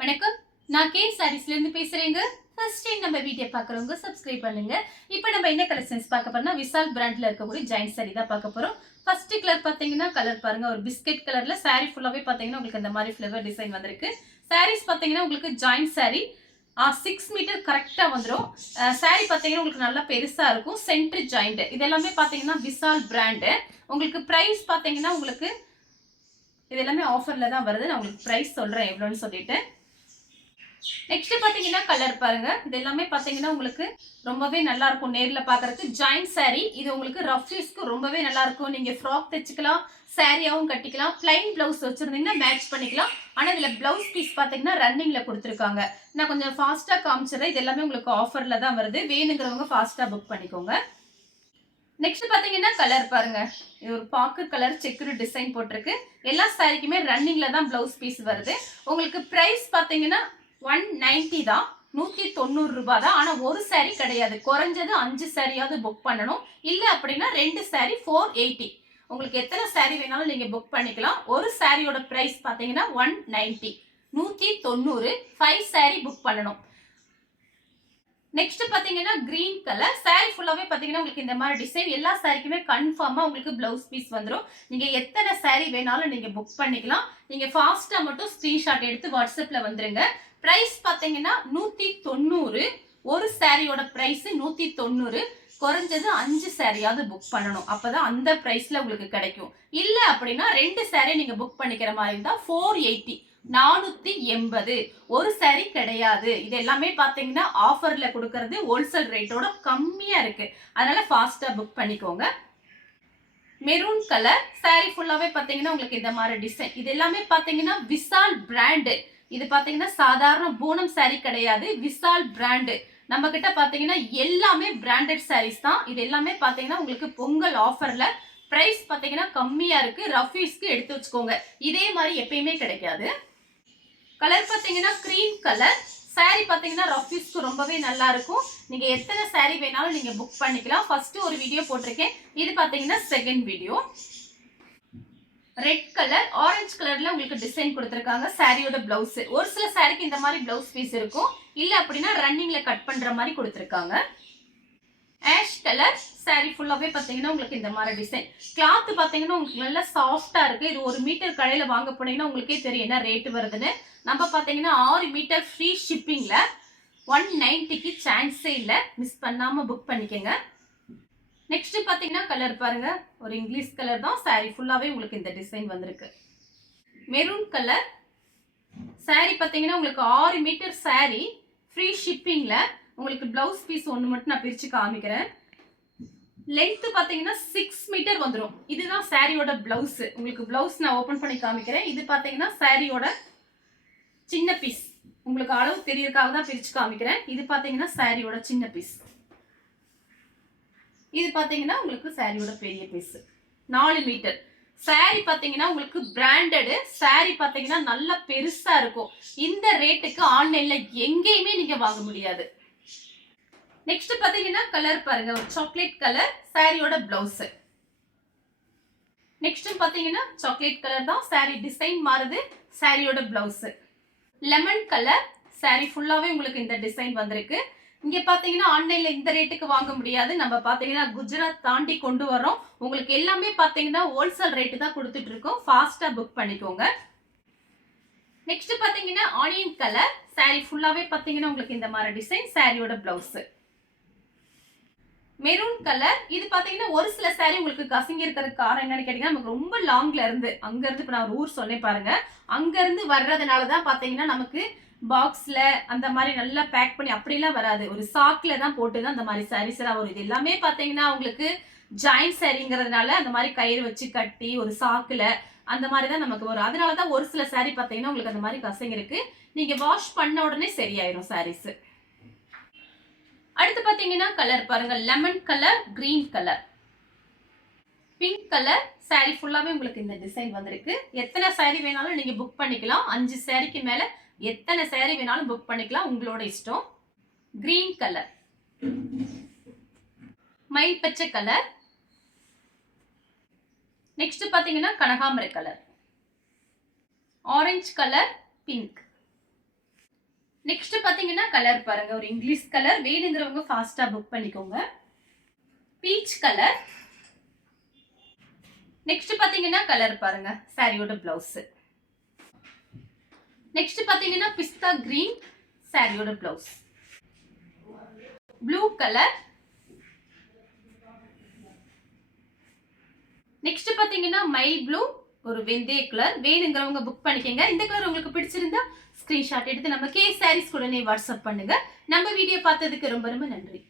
வணக்கம். நான் கே சாரீஸ்ல இருந்து பேசுறேங்க. ஃபர்ஸ்ட் டைம் நம்ம வீடியோ பார்க்குறவங்க சப்ஸ்கிரைப் பண்ணுங்க. இப்போ நம்ம என்ன கலெக்ஷன்ஸ் பார்க்க போறோம்னா விசால் பிராண்ட்ல இருக்கக்கூடிய ஜாயிண்ட் சாரி தான் பார்க்க போறோம். ஃபர்ஸ்ட் கலர் பாத்தீங்கன்னா கலர் பாருங்க, ஒரு பிஸ்கட் கலர்ல சாரி ஃபுல்லாவே பாத்தீங்கன்னா உங்களுக்கு இந்த மாதிரி ஃப்ளவர் டிசைன் வந்திருக்கு. சாரீஸ் பாத்தீங்கன்னா உங்களுக்கு ஜாயிண்ட் சாரி 6 மீட்டர் கரெக்டா வந்துடும். சாரி பாத்தீங்கன்னா உங்களுக்கு நல்லா பெருசா இருக்கும். சென்டர் ஜாயிண்ட் இது எல்லாமே பாத்தீங்கன்னா விசால் பிராண்டு. உங்களுக்கு பிரைஸ் பாத்தீங்கன்னா உங்களுக்கு இது எல்லாமே ஆஃபர்ல தான் வருது. நான் உங்களுக்கு பிரைஸ் சொல்றேன் எவ்வளோன்னு சொல்லிட்டு. நெக்ஸ்ட் பாத்தீங்கன்னா கலர் பாருங்க, இது எல்லாமே பாத்தீங்கன்னா உங்களுக்கு ரொம்பவே நல்லா இருக்கும் நேர்ல பாக்குறதுக்கு. ஜாயிண்ட் சாரி இது உங்களுக்கு ரஃப் யூஸ்க்கு ரொம்பவே நல்லா இருக்கும். நீங்க ஃப்ராக் தைச்சுக்கலாம், சாரியாவும் கட்டிக்கலாம், பிளைன் பிளவுஸ் வச்சிருந்தீங்கன்னா மேட்ச் பண்ணிக்கலாம். ஆனா இதுல பிளவுஸ் பீஸ் பாத்தீங்கன்னா ரன்னிங்ல கொடுத்துருக்காங்க. நான் கொஞ்சம் ஃபாஸ்டா காமிச்சிடறேன். இது எல்லாமே உங்களுக்கு ஆஃபர்ல தான் வருது. வேணுங்கிறவங்க ஃபாஸ்டா புக் பண்ணிக்கோங்க. நெக்ஸ்ட் பாத்தீங்கன்னா கலர் பாருங்க, இது ஒரு பாக்கு கலர் செக்குடு டிசைன் போட்டிருக்கு. எல்லா சாரிக்குமே ரன்னிங்ல தான் பிளவுஸ் பீஸ் வருது. உங்களுக்கு பிரைஸ் பாத்தீங்கன்னா 190 தான், 190 ரூபாய் தான். ஆனா ஒரு சாரி கிடையாது, குறைஞ்சது 5 சாரியாவது புக் பண்ணணும். இல்ல அப்படின்னா 2 சாரி 480. உங்களுக்கு எத்தனை சாரி வேணாலும் நீங்க புக் பண்ணிக்கலாம். ஒரு சாரியோட பிரைஸ் பாத்தீங்கன்னா 190, 190. 5 சாரி புக் பண்ணணும். நெக்ஸ்ட் பாத்தீங்கன்னா கிரீன் கலர் சாரி ஃபுல்லாவே பாத்தீங்கன்னா உங்களுக்கு இந்த மாதிரி டிசைன். எல்லா சாரிக்குமே கன்ஃபார்மா உங்களுக்கு பிளவுஸ் பீஸ் வந்துடும். நீங்க எத்தனை சாரி வேணாலும் நீங்க புக் பண்ணிக்கலாம். நீங்க ஃபாஸ்டா மட்டும் ஸ்கிரீன்ஷாட் எடுத்து வாட்ஸ்அப்ல வந்துருங்க. பிரைஸ் பாத்தீங்கன்னா 190. ஒரு சாரியோட பிரைஸ் 190. குறைஞ்சது 5 சாரியாவது புக் பண்ணணும். அப்பதான் அந்த பிரைஸ்ல உங்களுக்கு கிடைக்கும். இல்ல அப்படின்னா 2 சாரி நீங்க புக் பண்ணிக்கிற மாதிரி இருந்தா 480, 480. ஒரு சாரி கிடையாது. இது எல்லாமே பாத்தீங்கன்னா ஆஃபர்ல கொடுக்கறது ஹோல்சேல் ரேட்டோட கம்மியா இருக்கு. அதனால ஃபாஸ்டா புக் பண்ணிக்கோங்க. மெரூன் கலர் சாரி ஃபுல்லாவே பாத்தீங்கன்னா உங்களுக்கு இந்த மாதிரி டிசைன். இது எல்லாமே பாத்தீங்கன்னா விசால் பிராண்டு. இது பாத்தீங்கன்னா சாதாரண பூனம் சாரி கிடையாது, விசால் பிராண்டு. நம்ம கிட்ட பாத்தீங்கன்னா எல்லாமே பிராண்டட் சாரீஸ் தான். இது எல்லாமே பாத்தீங்கன்னா உங்களுக்கு பொங்கல் ஆஃபர்ல பிரைஸ் பாத்தீங்கன்னா கம்மியா இருக்கு. ரஃபீஸ்க்கு எடுத்து வச்சுக்கோங்க. இதே மாதிரி எப்பயுமே கிடைக்காது. கலர் பாத்தீங்கன்னா கிரீம் கலர் சாரி பாத்தீங்கன்னா ரஃபீஸ்க்கு ரொம்பவே நல்லா இருக்கும். நீங்க எத்தனை சாரி வேணாலும் நீங்க புக் பண்ணிக்கலாம். ஃபர்ஸ்ட் ஒரு வீடியோ போட்டிருக்கேன், இது பாத்தீங்கன்னா second video. Red colour orange கலர்ல உங்களுக்கு டிசைன் கொடுத்திருக்காங்க. சாரியோட பிளவுஸ் ஒரு சில சாரிக்கு இந்த மாதிரி பிளவுஸ் பீஸ் இருக்கும். இல்ல அப்படின்னா ரன்னிங்ல கட் பண்ற மாதிரி கொடுத்திருக்காங்க. ஆஷ் கலர் சாரி ஃபுல்லாவே பாத்தீங்கன்னா உங்களுக்கு இந்த மாதிரி டிசைன். கிளாத் பாத்தீங்கன்னா உங்களுக்கு நல்லா சாஃப்டா இருக்கு. இது 1 மீட்டர் கடையில வாங்க போனீங்கன்னா உங்களுக்கே தெரியும் என்ன ரேட் வருதுன்னு. நம்ம பாத்தீங்கன்னா 6 மீட்டர் ஃப்ரீ ஷிப்பிங்ல 190க்கு சான்ஸே இல்ல. மிஸ் பண்ணாம புக் பண்ணிக்கங்க. நெக்ஸ்ட் பாத்தீங்கன்னா கலர் பாருங்க, ஒரு இங்கிலீஷ் கலர் தான். சாரி ஃபுல்லாவே உங்களுக்கு இந்த டிசைன் வந்திருக்கு. மெரூன் கலர் சாரி பாத்தீங்கன்னா உங்களுக்கு 6 மீட்டர் சாரி ஃப்ரீ ஷிப்பிங்ல. உங்களுக்கு பிளவுஸ் பீஸ் ஒன்று மட்டும் நான் பிரிச்சு காமிக்கிறேன். லென்த் பாத்தீங்கன்னா 6 மீட்டர் வந்துடும். இதுதான் சாரியோட பிளவுஸ். உங்களுக்கு பிளவுஸ் நான் ஓபன் பண்ணி காமிக்கிறேன். இது பாத்தீங்கன்னா சாரியோட சின்ன பீஸ். உங்களுக்கு அளவு தெரியறதுக்காக தான் பிரிச்சு காமிக்கிறேன். இது பாத்தீங்கன்னா சாரியோட சின்ன பீஸ். இது பாத்தீங்கன்னா உங்களுக்கு சாரியோட பெரிய பீஸ். 4 மீட்டர் சாரி பாத்தீங்கன்னா உங்களுக்கு பிராண்டட் சாரி பாத்தீங்கன்னா நல்லா பெருசா இருக்கும். இந்த ரேட்டுக்கு ஆன்லைன்ல எங்கேயுமே நீங்க வாங்க முடியாது. நெக்ஸ்ட் பாத்தீங்கன்னா கலர் பாருங்க, ஒரு சாக்லேட் கலர் சாரியோட பிளவுஸ். நெக்ஸ்ட் பாத்தீங்கன்னா சாக்லேட் கலர் தான், சாரி டிசைன் மாறுது. சாரியோட பிளவுஸ் லெமன் கலர் சாரி ஃபுல்லாவே உங்களுக்கு இந்த டிசைன் வந்திருக்கு. இங்க பாத்தீங்கன்னா ஆன்லைன்ல இந்த ரேட்டுக்கு வாங்க முடியாது. நம்ம பாத்தீங்கன்னா குஜராத் தாண்டி கொண்டு வரோம். உங்களுக்கு எல்லாமே பாத்தீங்கன்னா ஹோல்சேல் ரேட்டு தான் கொடுத்துட்டு இருக்கோம். ஃபாஸ்டா புக் பண்ணிக்கோங்க. நெக்ஸ்ட் பாத்தீங்கன்னா ஆனியன் கலர் சாரி ஃபுல்லாவே பாத்தீங்கன்னா உங்களுக்கு இந்த மாதிரி டிசைன். சாரியோட பிளவுஸ் மெரூன் கலர். இது பாத்தீங்கன்னா ஒரு சில சாரி உங்களுக்கு கசங்கி இருக்கிறதுக்கு காரணம் என்னன்னு கேட்டீங்கன்னா நமக்கு ரொம்ப லாங்ல இருந்து அங்க இருந்து இப்ப நான் ஒரு ஊர் சொன்னேன் பாருங்க, அங்க இருந்து வர்றதுனாலதான் பாத்தீங்கன்னா நமக்கு பாக்ஸ்ல அந்த மாதிரி நல்லா பேக் பண்ணி அப்படிலாம் வராது. ஒரு சாக்ல தான் போட்டுதான் அந்த மாதிரி சாரீஸ் எல்லாம் வரும். இது எல்லாமே பாத்தீங்கன்னா உங்களுக்கு ஜாயிண்ட் சாரிங்கிறதுனால அந்த மாதிரி கயிறு வச்சு கட்டி ஒரு சாக்குல அந்த மாதிரி தான் நமக்கு வரும். அதனாலதான் ஒரு சில சாரி பாத்தீங்கன்னா உங்களுக்கு அந்த மாதிரி கசங்கி இருக்கு. நீங்க வாஷ் பண்ண உடனே சரியாயிரும் சாரீஸ். அடுத்து பாத்தீங்கன்னா கலர் பாருங்க, lemon colour, green colour, pink colour sorry ஃபுல்லாவே உங்களுக்கு இந்த டிசைன் வந்திருக்கு. எத்தனை சாரி வேணாலும் நீங்க புக் பண்ணிக்கலாம். 5 சாரிக்கு மேல எத்தனை சாரி வேணாலும் புக் பண்ணிக்கலாம், உங்களோட இஷ்டம். கிரீன் கலர், மயில் பச்சை கலர், நெக்ஸ்ட் பாத்தீங்கன்னா கனகாமரை colour, orange colour, pink, next பாத்தீங்கன்னா கலர் பாருங்க, ஒரு இங்கிலீஷ் கலர். வேணுங்கிறவங்க ஃபாஸ்டா புக் பண்ணிக்கோங்க. Peach colour. நெக்ஸ்ட் பாத்தீங்கன்னா கலர் பாருங்க, சாரியோட பிளவுஸ். நெக்ஸ்ட் பாத்தீங்கன்னா பிஸ்தா கிரீன், சாரியோட பிளவுஸ். Blue colour. நெக்ஸ்ட் பாத்தீங்கன்னா மைல் ப்ளூ, ஒரு வெந்தய கலர். வேணுங்கிறவங்க புக் பண்ணிக்கங்க. இந்த கலர் உங்களுக்கு பிடிச்சிருந்தா ஸ்கிரீன்ஷாட் எடுத்து நம்ம கே சாரீஸ் உடனே வாட்ஸ்அப் பண்ணுங்க. நம்ம வீடியோ பார்த்ததுக்கு ரொம்ப ரொம்ப நன்றி.